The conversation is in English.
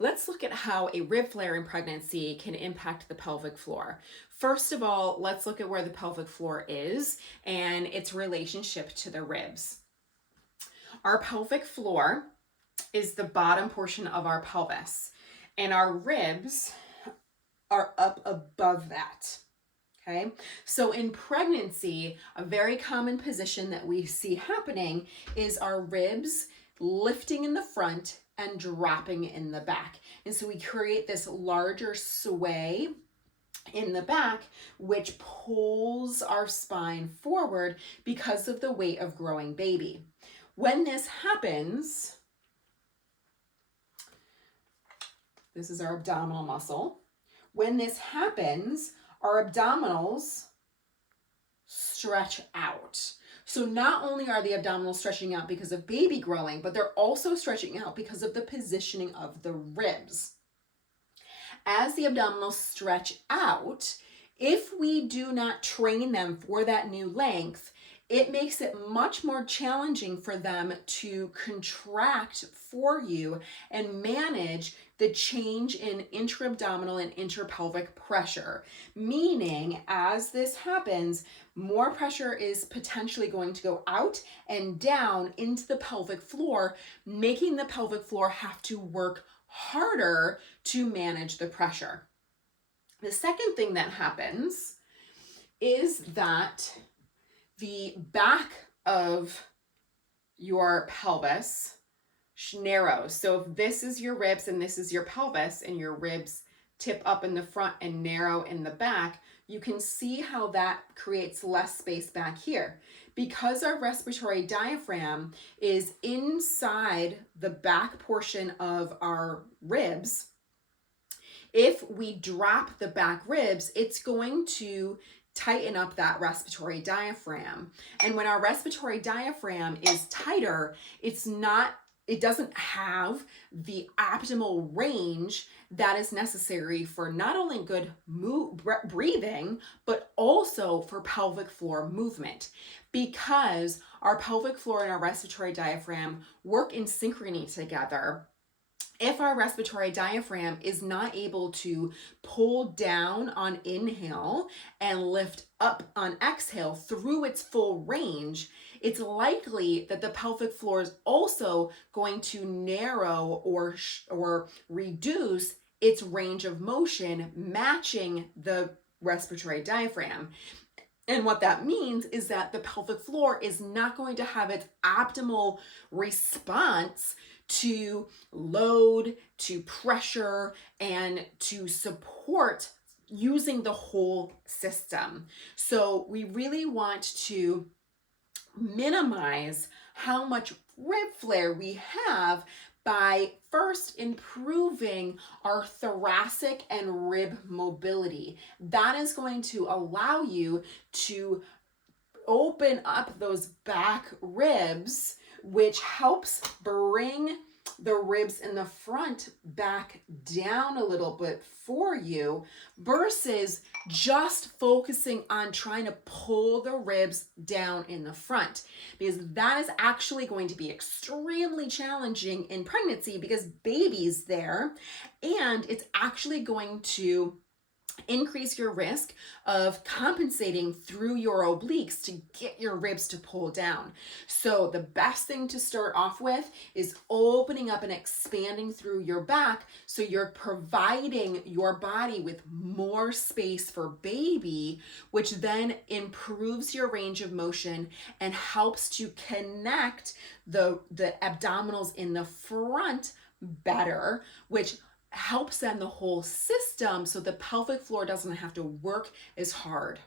Let's look at how a rib flare in pregnancy can impact the pelvic floor. First of all, let's look at where the pelvic floor is and its relationship to the ribs. Our pelvic floor is the bottom portion of our pelvis, and our ribs are up above that. Okay, so in pregnancy, a very common position that we see happening is our ribs lifting in the front and dropping in the back. And so we create this larger sway in the back, which pulls our spine forward because of the weight of growing baby. When this happens, this is our abdominal muscle. When this happens, our abdominals stretch out. So not only are the abdominals stretching out because of baby growing, but they're also stretching out because of the positioning of the ribs. As the abdominals stretch out, if we do not train them for that new length, it makes it much more challenging for them to contract for you and manage the change in intra-abdominal and interpelvic pressure. Meaning, as this happens, more pressure is potentially going to go out and down into the pelvic floor, making the pelvic floor have to work harder to manage the pressure. The second thing that happens is that the back of your pelvis narrows. So if this is your ribs and this is your pelvis, and your ribs tip up in the front and narrow in the back, you can see how that creates less space back here. Because our respiratory diaphragm is inside the back portion of our ribs, if we drop the back ribs, it's going to tighten up that respiratory diaphragm. And when our respiratory diaphragm is tighter, it doesn't have the optimal range that is necessary for not only good breathing, but also for pelvic floor movement. Because our pelvic floor and our respiratory diaphragm work in synchrony together, if our respiratory diaphragm is not able to pull down on inhale and lift up on exhale through its full range, it's likely that the pelvic floor is also going to narrow or reduce its range of motion, matching the respiratory diaphragm. And what that means is that the pelvic floor is not going to have its optimal response to load, to pressure, and to support using the whole system. So we really want to minimize how much rib flare we have by first improving our thoracic and rib mobility. That is going to allow you to open up those back ribs, which helps bring the ribs in the front back down a little bit for you, versus just focusing on trying to pull the ribs down in the front, because that is actually going to be extremely challenging in pregnancy because baby's there, and it's actually going to increase your risk of compensating through your obliques to get your ribs to pull down. So the best thing to start off with is opening up and expanding through your back, so you're providing your body with more space for baby, which then improves your range of motion and helps to connect the abdominals in the front better, which helps then the whole system, so the pelvic floor doesn't have to work as hard.